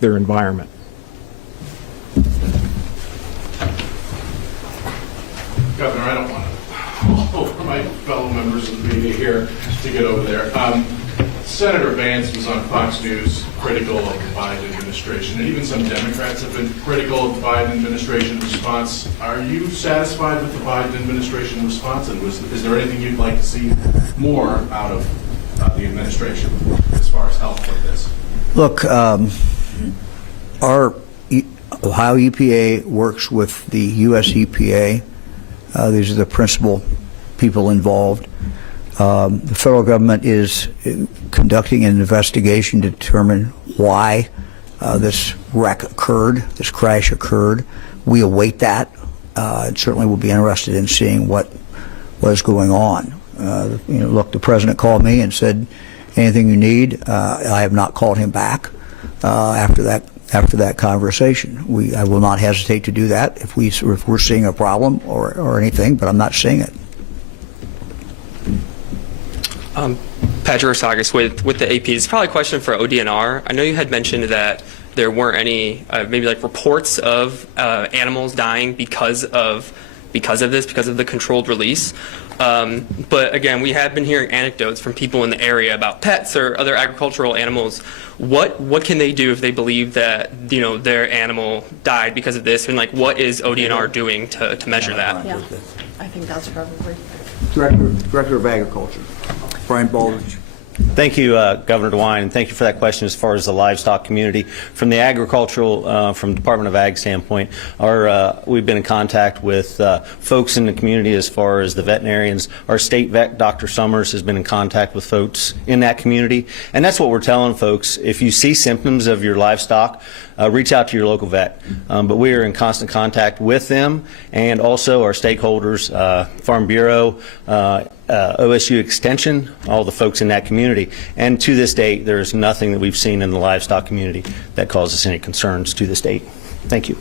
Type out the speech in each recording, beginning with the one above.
protect their environment. Governor, I don't want to over my fellow members of the media here to get over there. Senator Vance was on Fox News critical of the Biden administration, and even some Democrats have been critical of the Biden administration response. Are you satisfied with the Biden administration response, and is there anything you'd like to see more out of the administration as far as help with this? Look, our Ohio EPA works with the U.S. EPA. These are the principal people involved. The federal government is conducting an investigation to determine why this wreck occurred, this crash occurred. We await that. And certainly we'll be interested in seeing what is going on. Look, the president called me and said, anything you need. I have not called him back after that conversation. I will not hesitate to do that if we're seeing a problem or anything, but I'm not seeing it. Patrick Arsagas with the AP. It's probably a question for ODNR. I know you had mentioned that there weren't any maybe like reports of animals dying because of the controlled release. But again, we have been hearing anecdotes from people in the area about pets or other agricultural animals. What can they do if they believe that their animal died because of this? And like, what is ODNR doing to measure that? Yeah, I think that's probably Director of Agriculture, Brian Baldridge. Thank you, Governor DeWine, and thank you for that question as far as the livestock community. From the agricultural, from Department of Ag standpoint, we've been in contact with folks in the community as far as the veterinarians. Our state vet, Dr. Summers, has been in contact with folks in that community, and that's what we're telling folks. If you see symptoms of your livestock, reach out to your local vet. But we are in constant contact with them and also our stakeholders, Farm Bureau, OSU Extension, all the folks in that community. And to this date, there is nothing that we've seen in the livestock community that causes any concerns to this date. Thank you.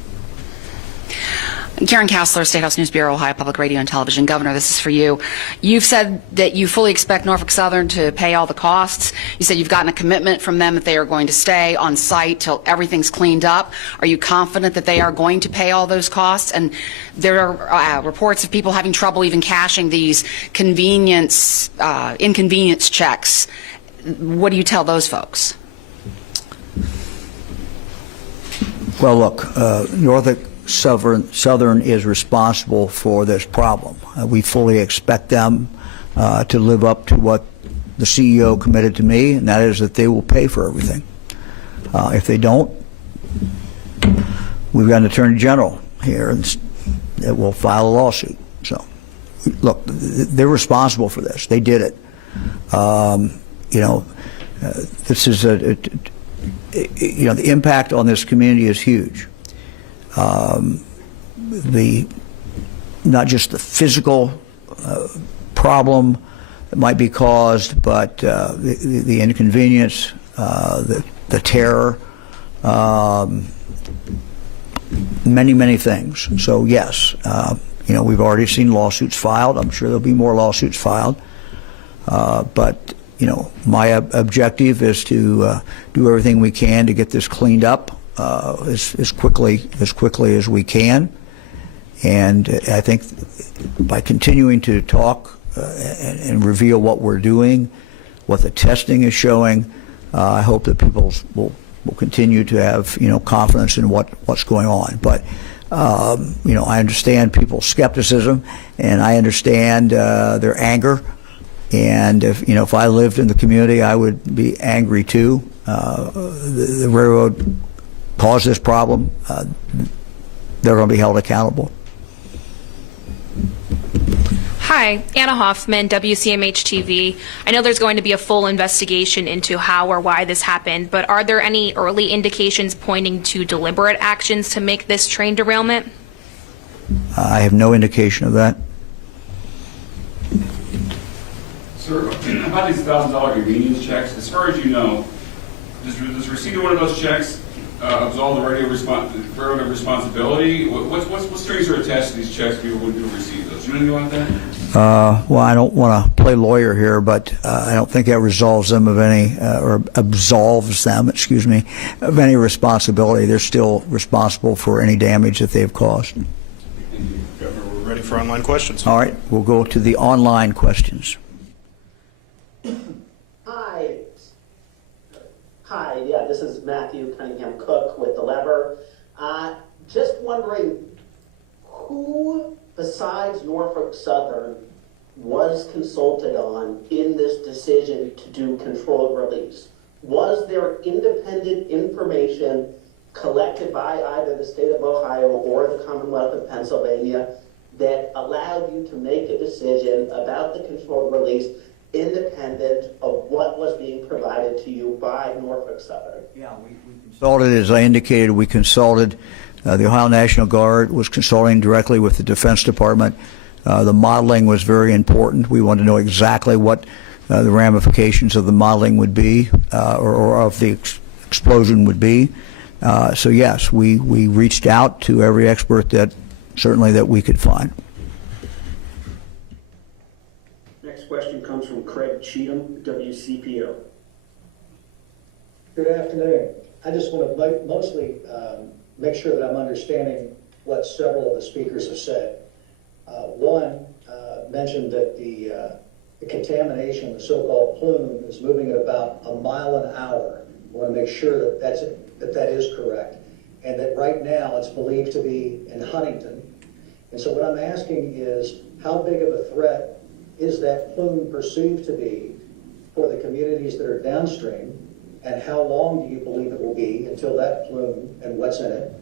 Karen Kassler, State House News Bureau, Ohio Public Radio and Television. Governor, this is for you. You've said that you fully expect Norfolk Southern to pay all the costs. You said you've gotten a commitment from them that they are going to stay on site till everything's cleaned up. Are you confident that they are going to pay all those costs? And there are reports of people having trouble even cashing these inconvenience checks. What do you tell those folks? Well, look, Norfolk Southern is responsible for this problem. We fully expect them to live up to what the CEO committed to me, and that is that they will pay for everything. If they don't, we've got an attorney general here that will file a lawsuit. So, look, they're responsible for this. They did it. This is the impact on this community is huge. Not just the physical problem that might be caused, but the inconvenience, the terror, many things. So yes, we've already seen lawsuits filed. I'm sure there'll be more lawsuits filed. But my objective is to do everything we can to get this cleaned up as quickly as we can, and I think by continuing to talk and reveal what we're doing, what the testing is showing, I hope that people will continue to have confidence in what's going on. But I understand people's skepticism, and I understand their anger. And if I lived in the community, I would be angry too. The railroad caused this problem. They're going to be held accountable. Hi, Anna Hoffman, WCMH-TV. I know there's going to be a full investigation into how or why this happened, but are there any early indications pointing to deliberate actions to make this train derailment? I have no indication of that. Sir, about these $1,000 convenience checks, as far as you know, does receipt of one of those checks absolve the burden of responsibility? What strings are attached to these checks people would do to receive those? You know anything about that? Well, I don't want to play lawyer here, but I don't think that resolves them of any, or absolves them, excuse me, of any responsibility. They're still responsible for any damage that they've caused. Governor, we're ready for online questions. All right, we'll go to the online questions. Hi, yeah, this is Matthew Cunningham Cook with The Lever. Just wondering who besides Norfolk Southern was consulted on in this decision to do controlled release? Was there independent information collected by either the state of Ohio or the Commonwealth of Pennsylvania that allowed you to make a decision about the controlled release independent of what was being provided to you by Norfolk Southern? Yeah, we consulted, as I indicated, we consulted, the Ohio National Guard was consulting directly with the Defense Department. The modeling was very important. We wanted to know exactly what the ramifications of the modeling would be, or of the explosion would be. So yes, we reached out to every expert that certainly that we could find. Next question comes from Craig Cheatham, WCPO. Good afternoon. I just want to mostly make sure that I'm understanding what several of the speakers have said. One mentioned that the contamination, the so-called plume, is moving at about a mile an hour. I want to make sure that that is correct, and that right now it's believed to be in Huntington. And so what I'm asking is, how big of a threat is that plume perceived to be for the communities that are downstream, and how long do you believe it will be until that plume and what's in it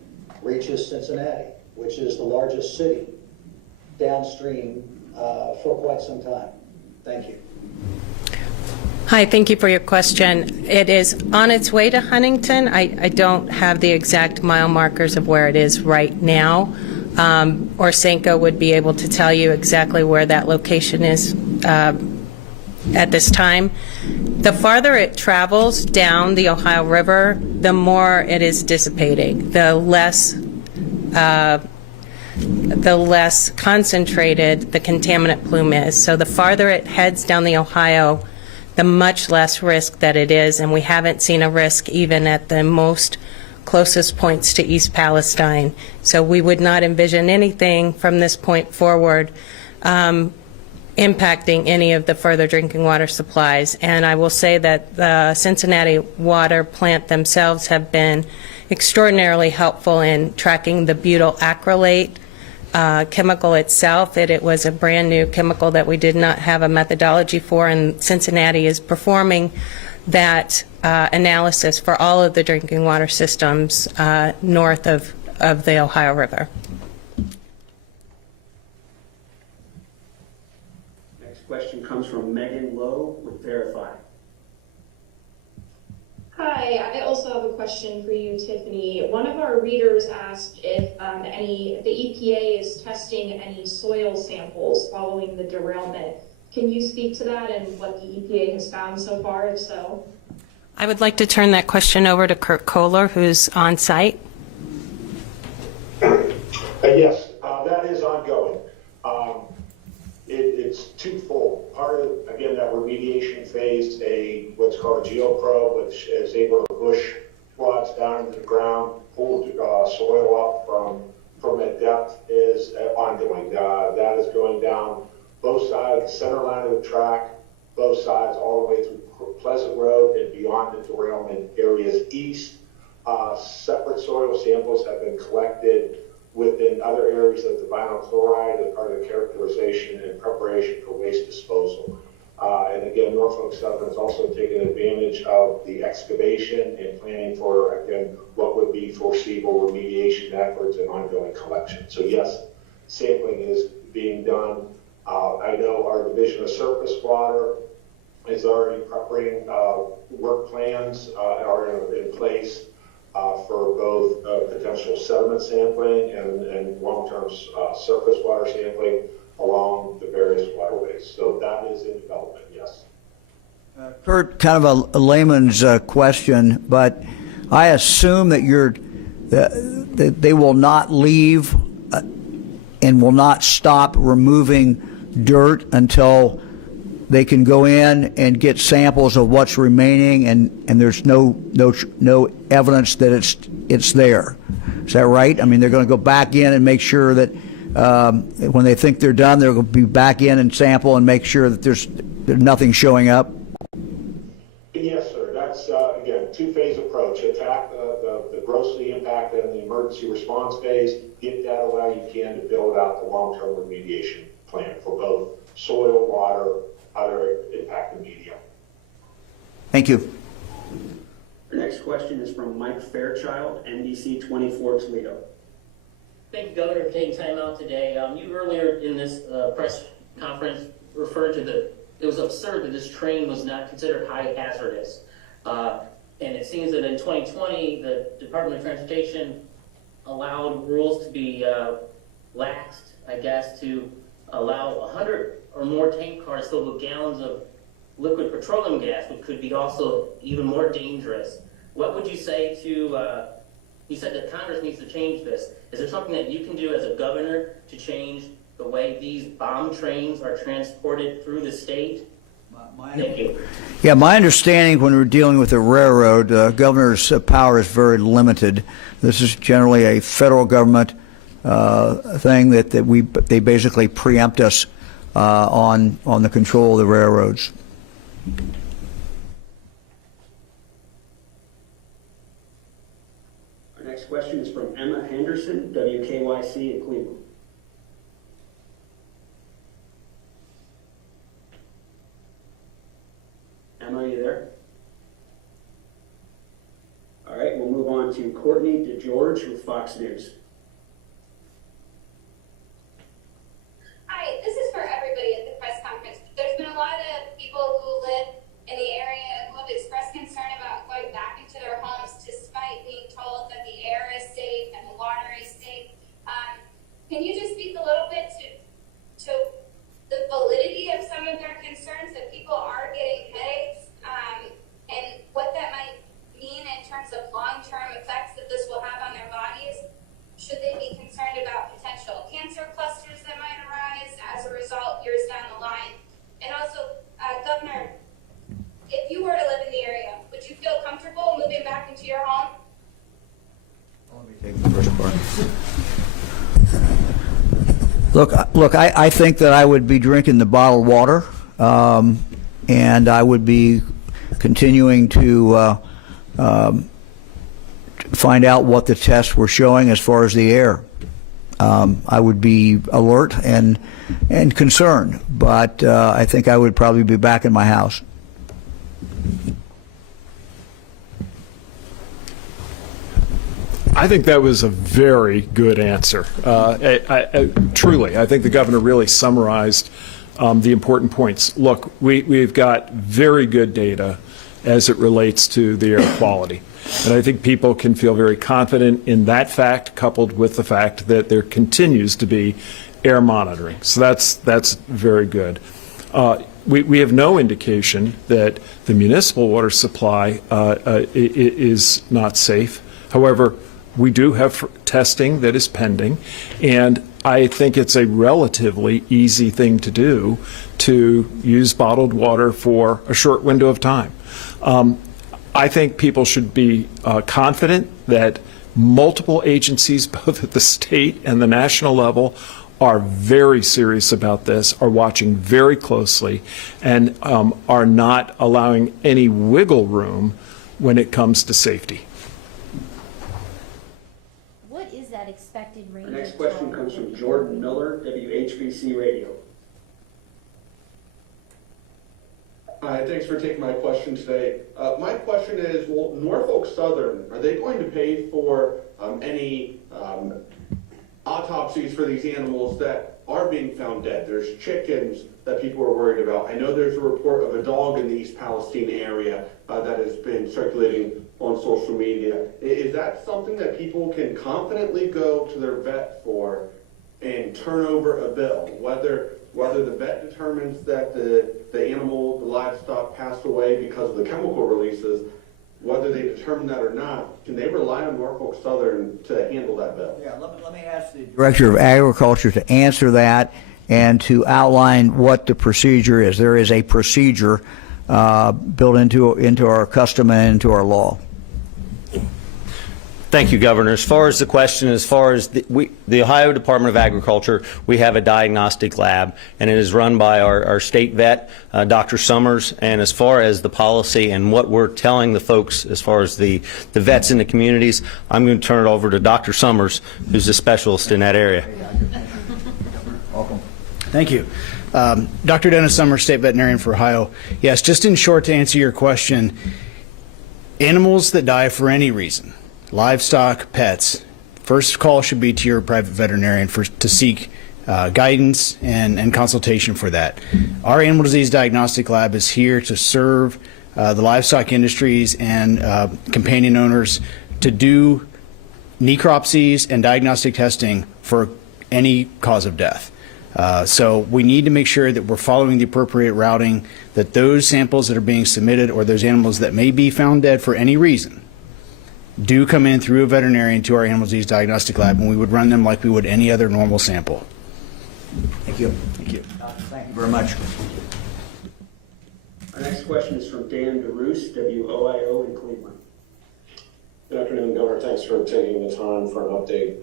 reaches Cincinnati, which is the largest city downstream for quite some time? Thank you. Hi, thank you for your question. It is on its way to Huntington. I don't have the exact mile markers of where it is right now. Orsenko would be able to tell you exactly where that location is at this time. The farther it travels down the Ohio River, the more it is dissipating, the less concentrated the contaminant plume is. So the farther it heads down the Ohio, the much less risk that it is, and we haven't seen a risk even at the most closest points to East Palestine. So we would not envision anything from this point forward impacting any of the further drinking water supplies. And I will say that the Cincinnati water plant themselves have been extraordinarily helpful in tracking the butyl acrylate chemical itself. It was a brand new chemical that we did not have a methodology for, and Cincinnati is performing that analysis for all of the drinking water systems north of the Ohio River. Next question comes from Megan Lowe with Verify. Hi, I also have a question for you, Tiffany. One of our readers asked if the EPA is testing any soil samples following the derailment. Can you speak to that and what the EPA has found so far, if so? I would like to turn that question over to Kurt Kohler, who's on site. Yes, that is ongoing. It's twofold. Part of, again, that remediation phase, what's called a geoprobe, which is able to push rods down into the ground, pull soil up from that depth, is ongoing. That is going down both sides, the center line of the track, both sides, all the way through Pleasant Road and beyond the derailment areas east. Separate soil samples have been collected within other areas of the vinyl chloride as part of the characterization and preparation for waste disposal. And again, Norfolk Southern has also taken advantage of the excavation and planning for, again, what would be foreseeable remediation efforts and ongoing collection. So yes, sampling is being done. I know our Division of Surface Water is already preparing work plans are in place for both potential sediment sampling and long-term surface water sampling along the various waterways. So that is in development, yes. Kurt, kind of a layman's question, but I assume that they will not leave and will not stop removing dirt until they can go in and get samples of what's remaining, and there's no evidence that it's there. Is that right? I mean, they're going to go back in and make sure that when they think they're done, they're going to be back in and sample and make sure that there's nothing showing up. Yes, sir. That's again two-phase approach: attack the grossly impacted in the emergency response phase, get data while you can to build out the long-term remediation plan for both soil, water, other impacted media. Thank you. The next question is from Mike Fairchild, NBC 24 Toledo. Thank you, Governor, for taking time out today. You earlier in this press conference referred to it was absurd that this train was not considered high hazardous. And it seems that in 2020, the Department of Transportation allowed rules to be laxed, I guess, to allow 100 or more tank cars filled with gallons of liquid petroleum gas, which could be also even more dangerous. What would you say to, you said that Congress needs to change this. Is there something that you can do as a governor to change the way these bomb trains are transported through the state? Thank you. Yeah, my understanding when we're dealing with the railroad, governor's power is very limited. This is generally a federal government thing that they basically preempt us on the control of the railroads. Our next question is from Emma Henderson, WKYC in Cleveland. Emma, are you there? All right, we'll move on to Courtney DeGeorge with Fox News. Hi, this is for everybody at the press conference. There's been a lot of people who live in the area who have expressed concern about going back into their homes despite being told that the air is safe and the water is safe. Can you just speak a little bit to the validity of some of their concerns that people are getting headaches and what that might mean in terms of long-term effects that this will have on their bodies? Should they be concerned about potential cancer clusters that might arise as a result years down the line? And also, Governor, if you were to live in the area, would you feel comfortable moving back into your home? Let me take the first part. Look, I think that I would be drinking the bottled water, and I would be continuing to find out what the tests were showing as far as the air. I would be alert and concerned, but I think I would probably be back in my house. I think that was a very good answer. Truly, I think the governor really summarized the important points. Look, we've got very good data as it relates to the air quality. And I think people can feel very confident in that fact, coupled with the fact that there continues to be air monitoring. So that's very good. We have no indication that the municipal water supply is not safe. However, we do have testing that is pending, and I think it's a relatively easy thing to do to use bottled water for a short window of time. I think people should be confident that multiple agencies, both at the state and the national level, are very serious about this, are watching very closely, and are not allowing any wiggle room when it comes to safety. What is that expected range? Our next question comes from Jordan Miller, WHBC Radio. Hi, thanks for taking my question today. My question is, will Norfolk Southern, are they going to pay for any autopsies for these animals that are being found dead? There's chickens that people are worried about. I know there's a report of a dog in the East Palestine area that has been circulating on social media. Is that something that people can confidently go to their vet for and turn over a bill, whether the vet determines that the animal, the livestock passed away because of the chemical releases, whether they determine that or not, can they rely on Norfolk Southern to handle that bill? Yeah, let me ask the Director of Agriculture to answer that and to outline what the procedure is. There is a procedure built into our custom and into our law. Thank you, Governor. As far as the question, as far as the Ohio Department of Agriculture, we have a diagnostic lab, and it is run by our state vet, Dr. Summers. And as far as the policy and what we're telling the folks as far as the vets in the communities, I'm going to turn it over to Dr. Summers, who's a specialist in that area. Welcome. Thank you. Dr. Dennis Summers, State Veterinarian for Ohio. Yes, just in short to answer your question, animals that die for any reason, livestock, pets, first call should be to your private veterinarian to seek guidance and consultation for that. Our animal disease diagnostic lab is here to serve the livestock industries and companion owners to do necropsies and diagnostic testing for any cause of death. So we need to make sure that we're following the appropriate routing, that those samples that are being submitted or those animals that may be found dead for any reason do come in through a veterinarian to our animal disease diagnostic lab, and we would run them like we would any other normal sample. Thank you. Thank you. Thank you very much. Our next question is from Dan DeRoos, WOIO in Cleveland. Good afternoon, Governor. Thanks for taking the time for an update.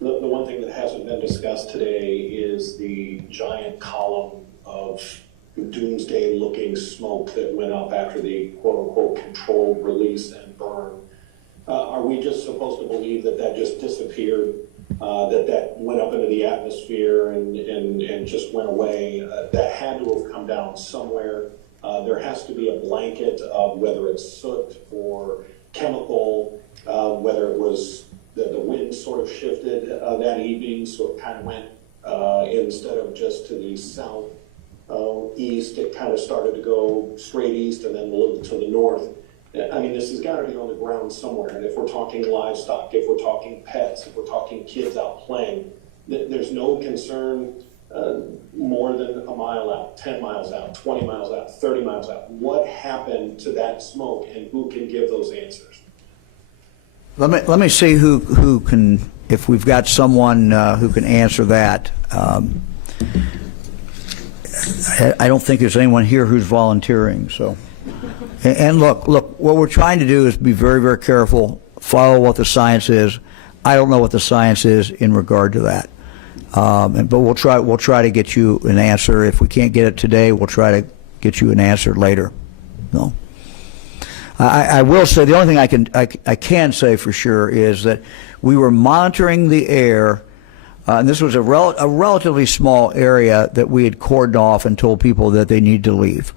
The one thing that hasn't been discussed today is the giant column of doomsday-looking smoke that went up after the quote-unquote controlled release and burn. Are we just supposed to believe that that just disappeared, that went up into the atmosphere and just went away? That had to have come down somewhere. There has to be a blanket of whether it's soot or chemical, whether it was the wind sort of shifted that evening, so it kind of went instead of just to the south east, it kind of started to go straight east and then a little to the north. I mean, this has got to be on the ground somewhere. And if we're talking livestock, if we're talking pets, if we're talking kids out playing, there's no concern more than a mile out, 10 miles out, 20 miles out, 30 miles out. What happened to that smoke, and who can give those answers? Let me see who can, if we've got someone who can answer that. I don't think there's anyone here who's volunteering. So, and look, what we're trying to do is be very, very careful, follow what the science is. I don't know what the science is in regard to that. But we'll try to get you an answer. If we can't get it today, we'll try to get you an answer later. No. I will say the only thing I can say for sure is that we were monitoring the air, and this was a relatively small area that we had cordoned off and told people that they need to leave.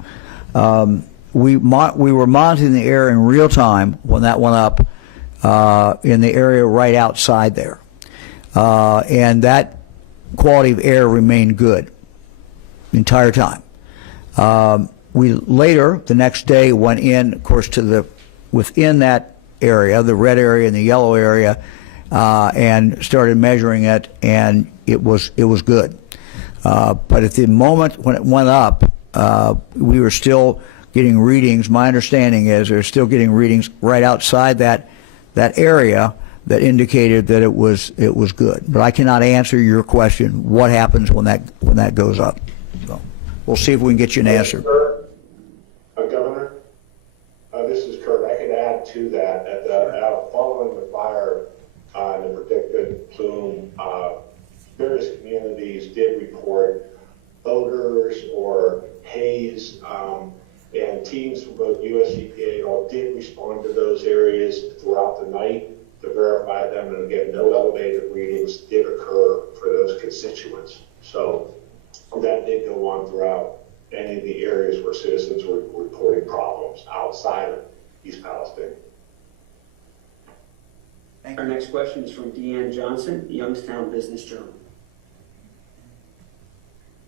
We were monitoring the air in real time when that went up in the area right outside there, and that quality of air remained good the entire time. We later, the next day, went in, of course, to within that area, the red area and the yellow area, and started measuring it, and it was good. But at the moment when it went up, we were still getting readings. My understanding is they're still getting readings right outside that area that indicated that it was good. But I cannot answer your question. What happens when that goes up? So we'll see if we can get you an answer. Governor, this is Kurt. I could add to that. Following the fire and the predicted plume, various communities did report odors or haze, and teams from both US EPA and all did respond to those areas throughout the night to verify them, and again, no elevated readings did occur for those constituents. So that did go on throughout any of the areas where citizens were reporting problems outside of East Palestine. Our next question is from Deanne Johnson, Youngstown Business Journal.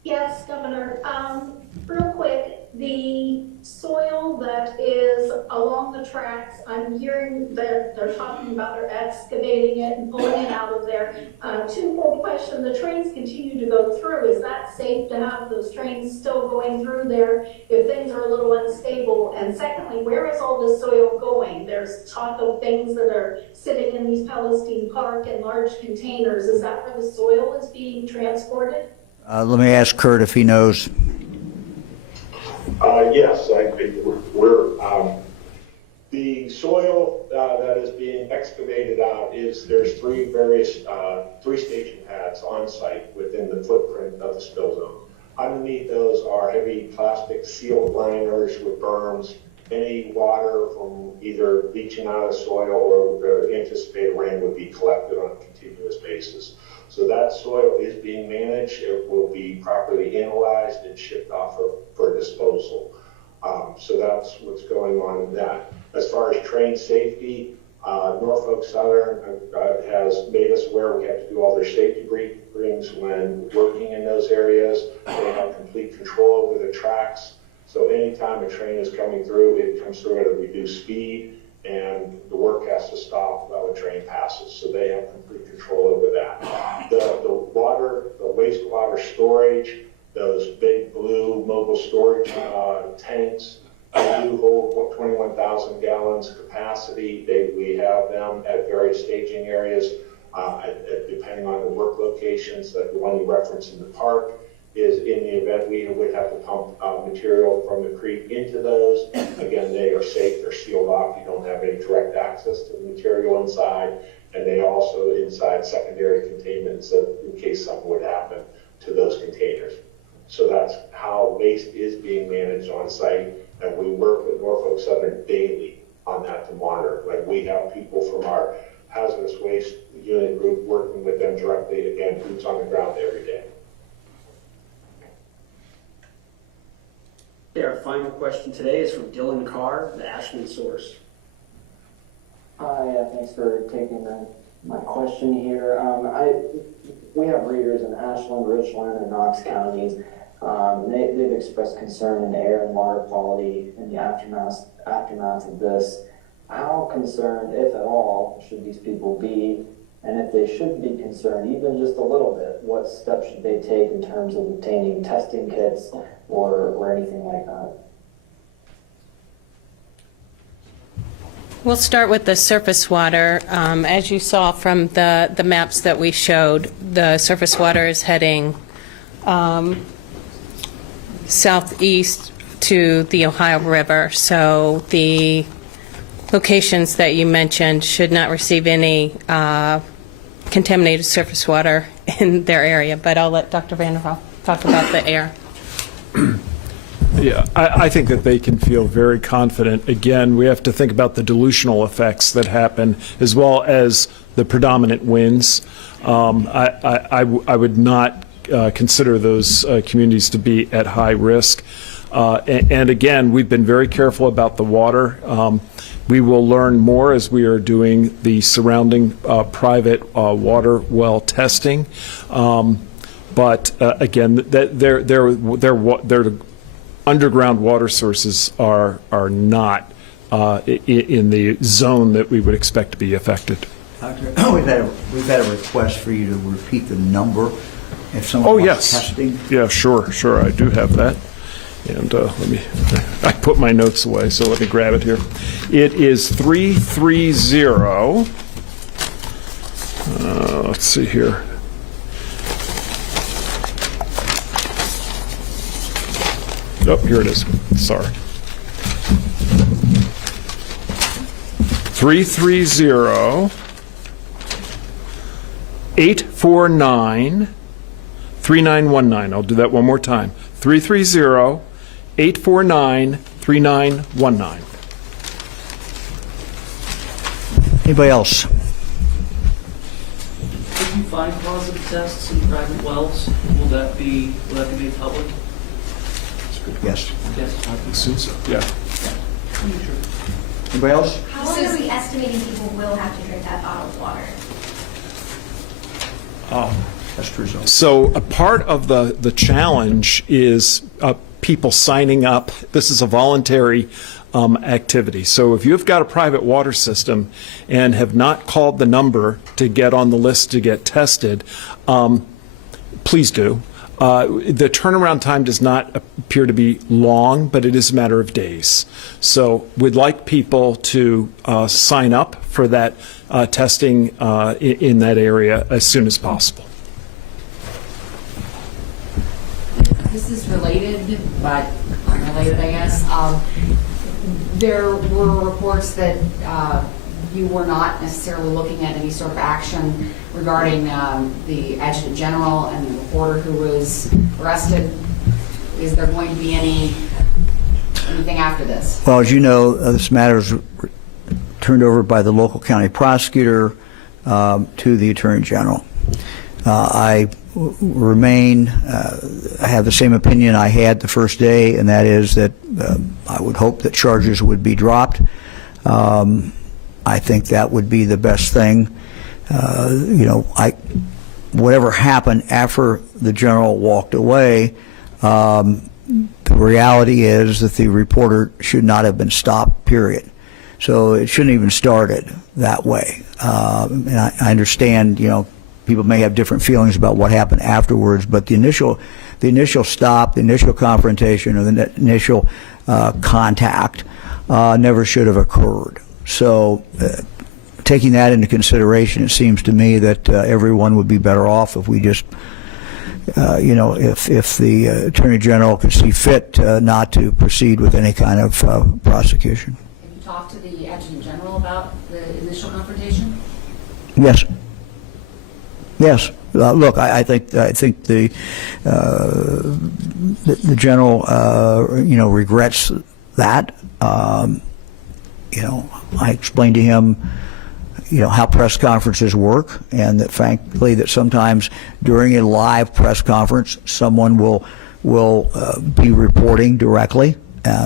Yes, Governor. Real quick, the soil that is along the tracks, I'm hearing that they're talking about they're excavating it and pulling it out of there. Twofold question, the trains continue to go through. Is that safe to have those trains still going through there if things are a little unstable? And secondly, where is all this soil going? There's talk of things that are sitting in these Palestine Park in large containers. Is that where the soil is being transported? Let me ask Kurt if he knows. Yes, the soil that is being excavated out there's three staging pads on site within the footprint of the spill zone. Underneath those are heavy plastic sealed liners with berms. Any water from either leaching out of soil or anticipated rain would be collected on a continuous basis. So that soil is being managed. It will be properly analyzed and shipped off for disposal. So that's what's going on in that. As far as train safety, Norfolk Southern has made us aware we have to do all their safety briefings when working in those areas. They have complete control over the tracks. So anytime a train is coming through, it comes through at a reduced speed, and the work has to stop while the train passes. So they have complete control over that. The wastewater storage, those big blue mobile storage tanks, they do hold 21,000 gallons capacity. We have them at various staging areas, depending on the work locations. Like the one you referenced in the park is in the event we would have to pump material from the creek into those. Again, they are safe, they're sealed off, you don't have any direct access to the material inside, and they also inside secondary containments in case something would happen to those containers. So that's how waste is being managed on site, and we work with Norfolk Southern daily on that to monitor. Like we have people from our hazardous waste unit group working with them directly, again, boots on the ground every day. Our final question today is from Dylan Carr, the Ashland Source. Hi, thanks for taking my question here. We have readers in Ashland, Richland, and Knox counties. They've expressed concern in the air and water quality in the aftermath of this. How concerned, if at all, should these people be? And if they should be concerned, even just a little bit, what steps should they take in terms of obtaining testing kits or anything like that? We'll start with the surface water. As you saw from the maps that we showed, the surface water is heading southeast to the Ohio River. So the locations that you mentioned should not receive any contaminated surface water in their area. But I'll let Dr. Vanderhoff talk about the air. Yeah, I think that they can feel very confident. Again, we have to think about the dilutional effects that happen as well as the predominant winds. I would not consider those communities to be at high risk. And again, we've been very careful about the water. We will learn more as we are doing the surrounding private water well testing. But again, their underground water sources are not in the zone that we would expect to be affected. Doctor, we've had a request for you to repeat the number if someone wants testing. Yeah, sure, I do have that. And I put my notes away, so let me grab it here. It is 330. Let's see here. Oh, here it is. Sorry. 330-849-3919. I'll do that one more time. 330-849-3919. Anybody else? If you find positive tests in private wells, will that be made public? Yes. Yes. I assume so. Yeah. Anybody else? How long are we estimating people will have to drink that bottled water? That's true. So a part of the challenge is people signing up. This is a voluntary activity. So if you've got a private water system and have not called the number to get on the list to get tested, please do. The turnaround time does not appear to be long, but it is a matter of days. So we'd like people to sign up for that testing in that area as soon as possible. This is related, but unrelated, I guess. There were reports that you were not necessarily looking at any sort of action regarding the adjutant general and the reporter who was arrested. Is there going to be anything after this? Well, as you know, this matter is turned over by the local county prosecutor to the attorney general. I remain, I have the same opinion I had the first day, and that is that I would hope that charges would be dropped. I think that would be the best thing. You know, whatever happened after the general walked away, the reality is that the reporter should not have been stopped, period. So it shouldn't even started that way. And I understand, you know, people may have different feelings about what happened afterwards, but the initial stop, the initial confrontation, or the initial contact never should have occurred. So taking that into consideration, it seems to me that everyone would be better off if we just, you know, if the Attorney General could see fit not to proceed with any kind of prosecution. Have you talked to the Adjutant General about the initial confrontation? Yes. Yes. Look, I think the general, you know, regrets that. You know, I explained to him, you know, how press conferences work, and that frankly that sometimes during a live press conference someone will be reporting directly.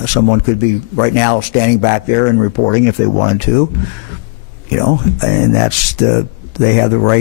Someone could be right now standing back there and reporting if they wanted to, you know, and they have the right